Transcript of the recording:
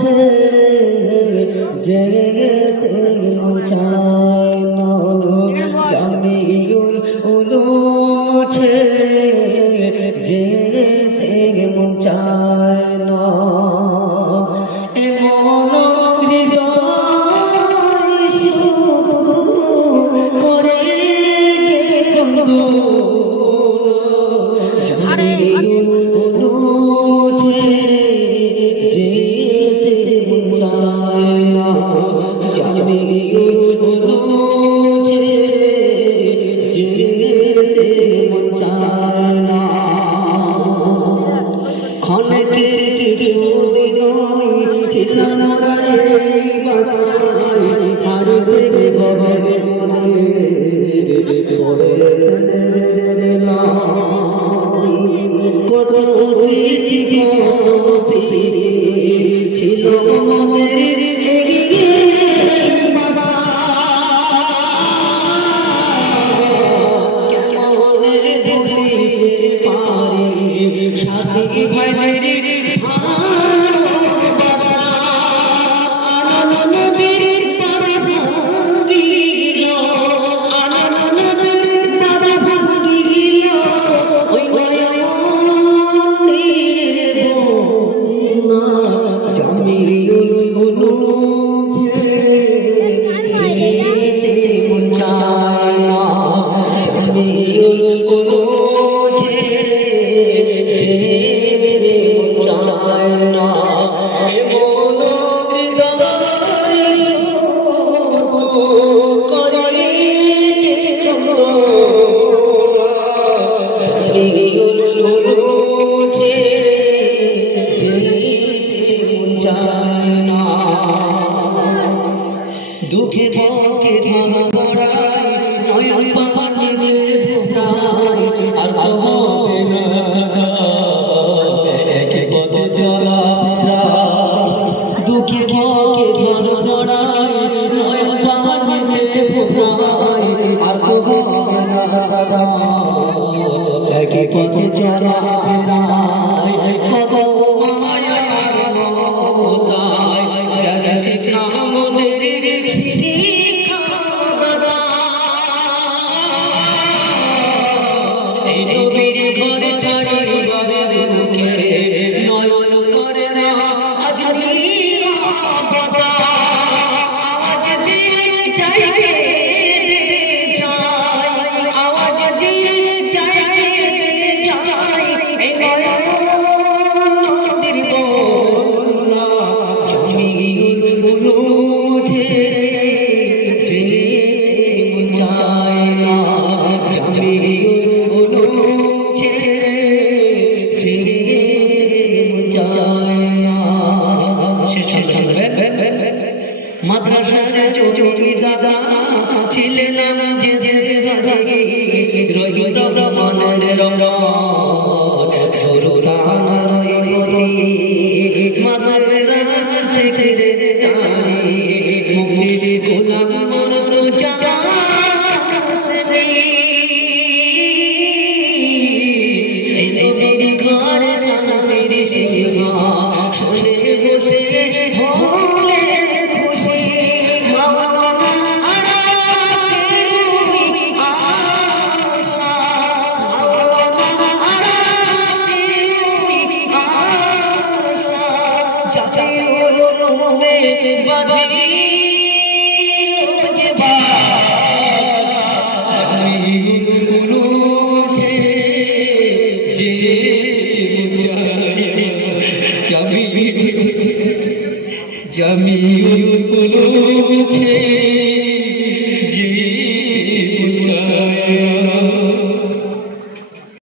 ছেড়ে যেতে মন চায় না, জামিউল উলুম ছেড়ে যেতে মন চায় না। এমন হৃদয় শুধু করে যে বন্ধু জামিউল উলুম ছেড়ে যেতে মন চায় না, জামিউল উলুম ছেড়ে যেতে মন চায় না। ক্ষণেকের কিছু দিন ছিলাম এই বাসায়, ছাড়তে বলে কত স্মৃতি কবি ছিল আমাদের সাথী ভাইদের ভালোবাসা আনন্দ নদীর পাড়ে ভাঙ্গিল, আনন্দ নদীর পাড়ে ভাঙ্গিল ওই নয়নের বন্যা, জামিউল উলুম ছেড়ে যেতে মন চায় না, জামিউল উলুম দুঃখে পথে ধরা পড়ায় নয়ন পানিতে ভোগায়, আর তো হবে না থাকা এক পথে চলাফেরা। দুঃখে পথে ধরা পড়ায় নয়ন পানিতে ভোগায়, আর তো হবে না থাকা এক পথে চলাফেরা। কত মায়ার মমতায় যারা শিক্ষা আমাদের ঘরে ছাড়ি বাবা মুখে নয়ন করে না আজ আওয়াজ দিয়ে চাইতে যাই, আওয়াজ দিয়ে চাইতে যাই এই নয়নের বন্যা, জামিউল উলুম ছেড়ে যেতে মন চায় না, জামিউল উলুম মাদ্রাসার চৌধুরী দাদা ছিলেন যে রহিল মনের রঙ ঝরতান রহিমতি, মাদ্রাসার শেখরে মুক্তির গোলাম মরত জানা এই নবীর ঘরে শান্তির সিংহাসনে বসে হলে খুশি, জামিউল উলুমে বাঁধিল যে বাসা, জামিউল উলুম ছেড়ে যেতে চায় না, জামিউল উলুম ছেড়ে